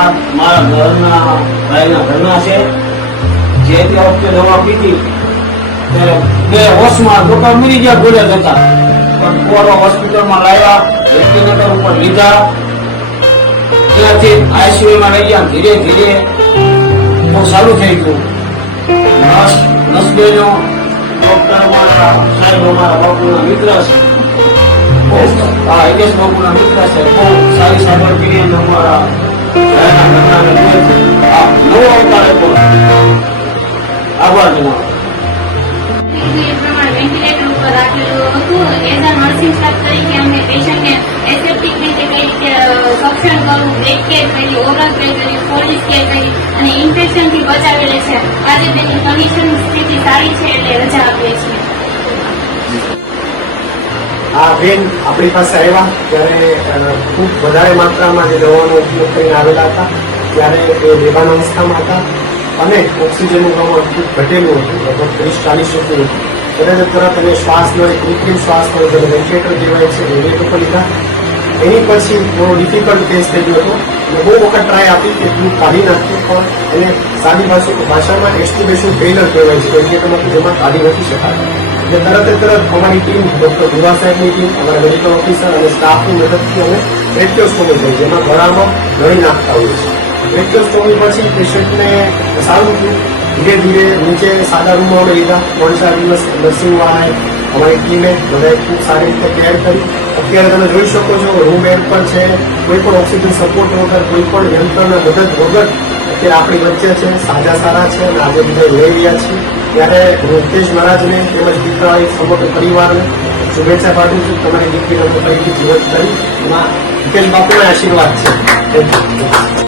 આ મારા ઘરના ભાઈના ઘરના છે. જે તે વખતે દવા પીધી ત્યારે બે હોશમાં ડોક્ટર મરી ગયા ગોળે જતા, પણ પોરો હોસ્પિટલમાં લાવ્યા, વેન્ટિલેટર ઉપર લીધા, ત્યાંથી આઈસીયુમાં લઈ ગયા. ધીરે ધીરે બહુ સારું થઈ ગયું. નસબેનો ડોક્ટર અમારા સાહેબ અમારા બાપુના મિત્ર છે. હિતેશ બાપુના મિત્ર છે. બહુ સારી સારવાર કરી અને અમારા નવો અવતાર આપ્યો. આભાર તમારો. વેન્ટિલેટર ઉપર રાખેલું હતું. એઝ અ નર્સિંગ સ્ટાફ તરીકે અમને પેશન્ટને એસેપ્ટિક રીતે કઈ રીતે સક્ષમ કરવું, બ્રેક કેર કરી, ઓરલ કેર કરી, પોલીસ કેર કરી અને ઇન્ફેક્શનથી બચાવેલે છે. આજે તેની કન્ડિશન સ્થિતિ સારી છે એટલે રજા આપીએ છીએ. આ બેન આપણી પાસે આવ્યા ત્યારે ખૂબ વધારે માત્રામાં જે દવાનો ઉપયોગ કરીને આવેલા હતા, ત્યારે એ બેભાન અવસ્થામાં હતા અને ઓક્સિજનનું પ્રમાણ ખૂબ ઘટેલું હતું, લગભગ 30-40 હતું. તરત એને શ્વાસ લે, કૃત્રિમ શ્વાસ લે, જેને વેન્ટિલેટર કહેવાય છે, એ ઉપર લીધા. એની પછી થોડો ડિફિકલ્ટ કેસ થઈ ગયો હતો અને બહુ વખત ટ્રાય આપી કે તું કાઢી નાખ્યું, પણ એને સાદી ભાષામાં એસ્ટિમેશન ફેલર કહેવાય છે, વેન્ટિલેટરમાંથી જેમાં કાઢી નથી શકાય. એટલે તરત અમારી ટીમ, ડોક્ટર ભુવા સાહેબની ટીમ, અમારા મેડિકલ ઓફિસર અને સ્ટાફની મદદથી અમે ટ્રેક્યોસ્ટોમી કરી, જેમાં ગળામાં ગળી નાખતા હોઈએ છીએ. ટ્રેક્યોસ્ટોમી પછી પેશન્ટને સારું થયું. ધીરે ધીરે નીચે સાદા રૂમમાં અમે લીધા. 3-4 દિવસ નર્સિંગવાળાએ અમારી ટીમે બધાએ ખૂબ સારી રીતે કેર કરી. અત્યારે તમે જોઈ શકો છો રૂમ બેડ પર છે, કોઈ પણ ઓક્સિજન સપોર્ટ વગર, કોઈ પણ યંત્રના મદદ વગર અત્યારે આપણી વચ્ચે છે, સાજા સારા છે અને આજે બધા લઈ રહ્યા છીએ. ત્યારે હું હિતેશ મહારાજને તેમજ દીકરા સમગ્ર પરિવારને શુભેચ્છા પાઠવું છું. તમારી દીકરીને ફરીથી જીવત કરી એમાં હિતેશ બાપુના આશીર્વાદ છે.